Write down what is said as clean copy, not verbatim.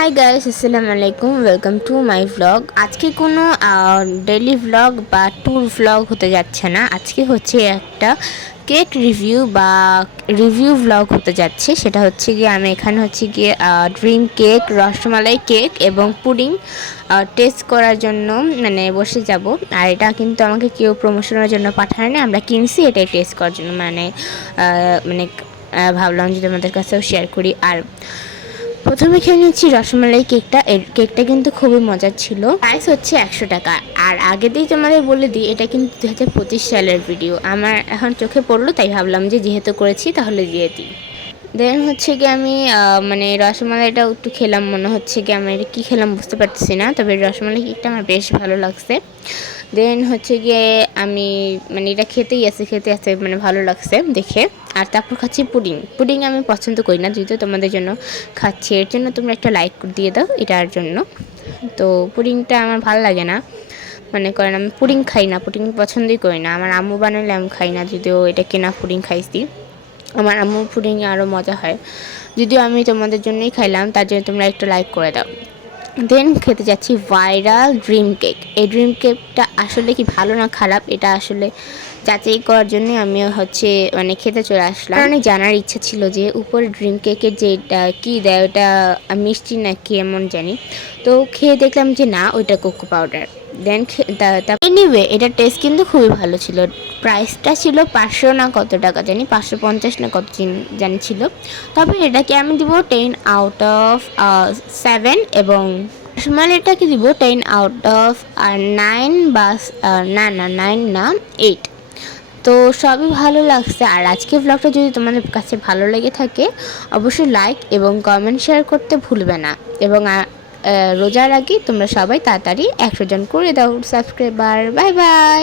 Hi guys, আসসালামু আলাইকুম। Welcome to my vlog. আজকে কোনো ডেইলি ভ্লগ বা ট্যুর ভ্লগ হতে যাচ্ছে না। আজকে হচ্ছে একটা কেক রিভিউ ভ্লগ হতে যাচ্ছে। সেটা হচ্ছে গিয়ে আমি এখানে হচ্ছে গিয়ে ড্রিম কেক, রসমালাই কেক এবং পুডিং টেস্ট করার জন্য মানে বসে যাব। আর এটা কিন্তু আমাকে কেউ প্রমোশনের জন্য পাঠায়নি, আমরা কিনছি এটাই টেস্ট করার জন্য। মানে ভাবলাম যে তোমাদের কাছেও শেয়ার করি। আর প্রথমে খেয়ে নিচ্ছি রসমালাই কেকটা। এর কেকটা কিন্তু খুবই মজার ছিল। প্রাইস হচ্ছে 100 টাকা। আর আগেতেই তোমাদের বলে দিই, এটা কিন্তু 2025 সালের ভিডিও। আমার এখন চোখে পড়লো, তাই ভাবলাম যে যেহেতু করেছি তাহলে দিয়ে দিই। দেন হচ্ছে গিয়ে আমি মানে রসমালাইটা একটু খেলাম, মনে হচ্ছে গিয়ে আমি এটা কী খেলাম বুঝতে পারতেছি না, তবে রসমালাই কেকটা আমার বেশ ভালো লাগছে। দেন হচ্ছে গিয়ে আমি মানে এটা খেতে আছে মানে ভালো লাগছে দেখে। আর তারপর খাচ্ছি পুডিং আমি পছন্দ করি না, যেহেতু তোমাদের জন্য খাচ্ছি এর জন্য তোমরা একটা লাইক দিয়ে দাও এটার জন্য। তো পুডিংটা আমার ভালো লাগে না, মনে করেন আমি পুডিং খাই না, পুডিং পছন্দই করি না। আমার আম্মু বানালে আমি খাই না, যদিও এটা কেনা পুডিং খাইছি। আমার আম্মুর পুডিংয়ে আরও মজা হয়, যদিও আমি তোমাদের জন্যই খাইলাম, তার জন্য তোমরা একটু লাইক করে দাও। দেন খেতে যাচ্ছি ভাইরাল ড্রিম কেক। এই ড্রিম কেকটা আসলে কি ভালো না খারাপ, এটা আসলে যাচাই করার জন্যই আমি হচ্ছে মানে খেতে চলে আসলাম। অনেক জানার ইচ্ছা ছিল যে উপরে ড্রিম কেকের যে কী দেয়, ওটা মিষ্টি না কি এমন জানি। তো খেয়ে দেখলাম যে না, ওইটা কোকো পাউডার। দেন এনিওয়ে এটার টেস্ট কিন্তু খুবই ভালো ছিল। প্রাইসটা ছিল 500 না কত টাকা জানি, 550 না কত জানি ছিল। তবে এটাকে আমি দিব 10 আউট অফ 7 এবং রসমালাইটাকে দিব 10 আউট অফ 9 বা না 9 না 8। তো সবই ভালো লাগছে। আর আজকে ব্লগটা যদি তোমাদের কাছে ভালো লেগে থাকে অবশ্যই লাইক এবং কমেন্ট শেয়ার করতে ভুলবে না। এবং রোজার আগে তোমরা সবাই তাড়াতাড়ি 100 জন করে দাও সাবস্ক্রাইবার। Bye bye.